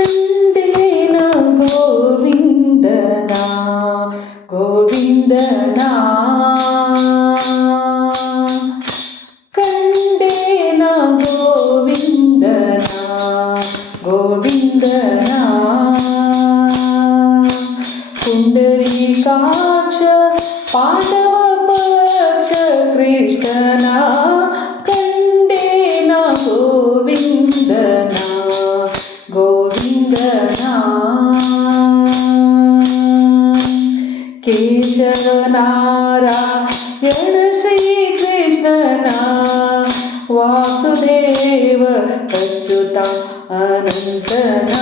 ಕಂಡೇನ ಗೋವಿಂದನ ಗೋವಿಂದನ ಕಂಡೇನ ಗೋವಿಂದನ ಗೋವಿಂದನ ಪುಂಡರೀಕಾಕ್ಷ ಪಾಂಡವ ಪಕ್ಷ ಕೃಷ್ಣನ ಕಂಡೇನ ಗೋವಿಂದನ ಗೋವಿಂದನ ಕೇಶವನಾರಾಯಣ ಶ್ರೀಕೃಷ್ಣನ ವಾಸುದೇವ ಅಚ್ಯುತ ಅನಂತನ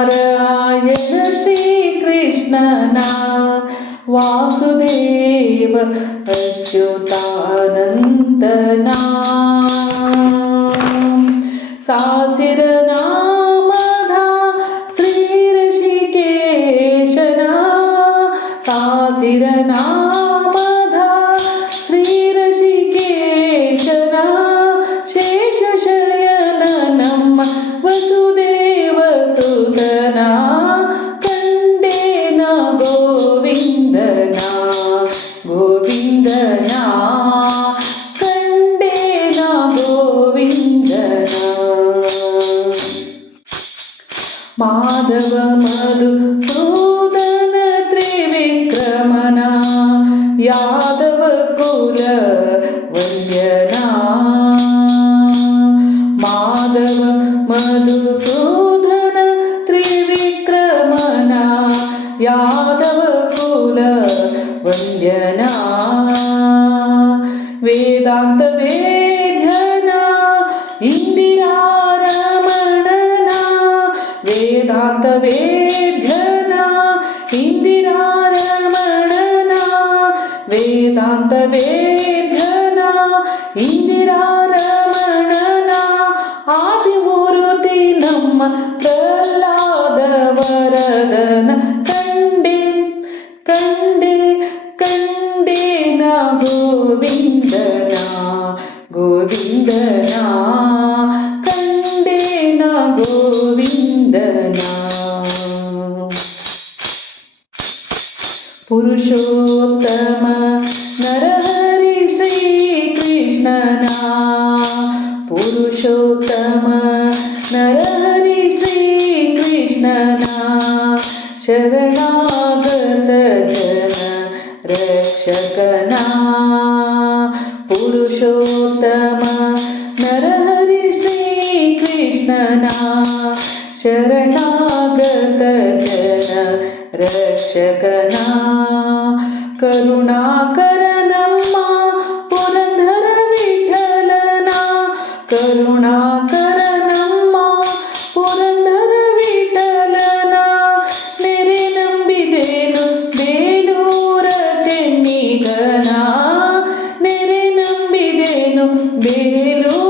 ಕೇಶವನಾರಾಯಣ ಶ್ರೀಕೃಷ್ಣನ ವಾಸುದೇವ ಅಚ್ಯುತ ಅನಂತನ ಸಾಸಿರ ನಾಮದ ಶ್ರೀ ಋಷಿಕೇಶನ ಸಾಸಿರ ನಾಮದ ಶ್ರೀ ಋಷಿಕೇಶನ ಶೇಷ ಶಯನ ನಮ್ಮ ವಸುದೇವ ಸುತನ ಕಂಡೇನ ಗೋವಿಂದನ ಗೋವಿಂದನ ಕಂಡೇನ ಗೋವಿಂದನ ಮಾಧವ ಮಧುಸೂದನ ತ್ರಿವಿಕ್ರಮನ ಯಾದವ ಕುಲ ವಂದ್ಯನ ಮಾಧವ ಮಧುಸೂದನ ತ್ರಿವಿಕ್ರಮನ ಯಾದವ ಕುಲ ವಂದ್ಯನ ವೇದಾಂತ ವೇದ್ಯನ ಇಂದಿರಾರಮಣನ ವೇದಾಂತ ವೇದ್ಯನ ಇಂದಿರಾರಮಣನ ವೇದಾಂತ ವೇದ್ಯನ ಇಂದಿರಾರಮಣನ ಆದಿಮೂರ್ತಿ ನಮ್ಮ ಪ್ರಹ್ಲಾದ ವರದನ ಕಂಡೆ ಕಂಡೆ ಕಂಡೇನ ಗೋವಿಂದನ ಗೋವಿಂದನ ಕಂಡೇನ ಗೋವಿಂದನ ಪುರುಷೋತ್ತಮ ನರಹರಿ ಶ್ರೀಕೃಷ್ಣನ ಪುರುಷೋತ್ತಮ ನರಹರಿ ಶ್ರೀಕೃಷ್ಣನ ಶರಣಾಗತ ಜನ ರಕ್ಷಕನ ಪುರುಷೋತ್ತಮ ನರಹರಿ ಶ್ರೀಕೃಷ್ಣನ ಶರಣಾಗತ ಜನ ರಕ್ಷಕನ ಕರುಣಾಕರ ನಮ್ಮ ಪುರಂದರ ವಿಠಲನ ಕರುಣಾಕರ ನಮ್ಮ ಪುರಂದರ ವಿಠಲನ ನೆರೆ ನಂಬಿದೆನು ಬೇಲೂರ ಚೆನ್ನಿಗನ ನೆರೆ ನಂಬಿದೆನು ಬೇಲೂರ